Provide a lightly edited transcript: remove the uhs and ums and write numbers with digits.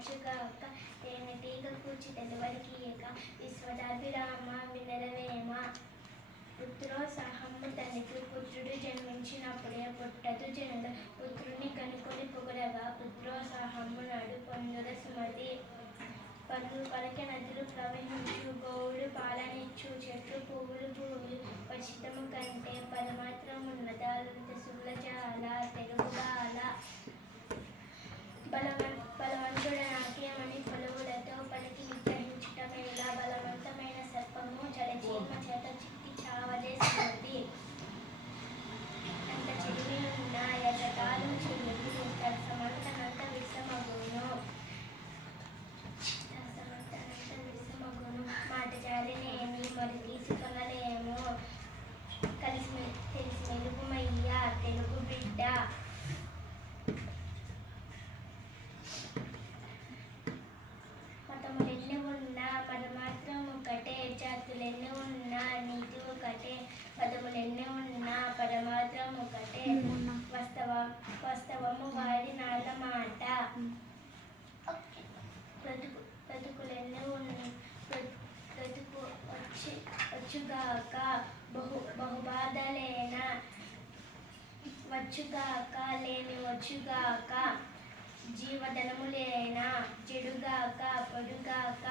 వచ్చుగాక తేనెటీగ కూర్చి తెలువరికీయక విశ్వదాభిరామ వినరవేమ పుత్రోత్సాహము తల్లికి పుత్రుడు జన్మించినప్పుడే పుట్టదు జనుల పుత్రుని కనుకొని పొగడగా పుత్రోత్సాహము నడు పొందుర సుమతి పనులు పలకి నదులు ప్రవహించు గోవులు పాలనిచ్చు చెట్లు పువ్వులు భూములు పచితము కంటే పరమాత్రమున్నదాలంత సులజాల తెలుగుబాల బలవంతుడ నాట్యమని పొలవులతో పలికి విగ్రహించుట మేళ బలవంతమైన సర్పము జలచీమ చేత చిక్కి చావదే సుమతి అంత చెడిమి ఉన్న యజకాలు చెయ్యదు సమంతనంత విషమగును మాట జారినేమి మరి తీసుకొనలేము కలిసి తెలిసి మెలుగుమయ్యా తెలుగు బిడ్డ మతములెన్ని ఉన్నా పరమాత్రం ఒకటే జాతులెన్ని ఉన్నా నీతి ఒకటే పదములెన్ని ఉన్నా పరమాత్రం ఒకటే వాస్తవము వాడి నాళ్ళ మాట బ్రతుకులెన్ని బ్రతుకు వచ్చుగాక బహుబాధలేన వచ్చుగాక లేని వచ్చుగాక జీవధనములేనా చెడుగాక పొడుగాక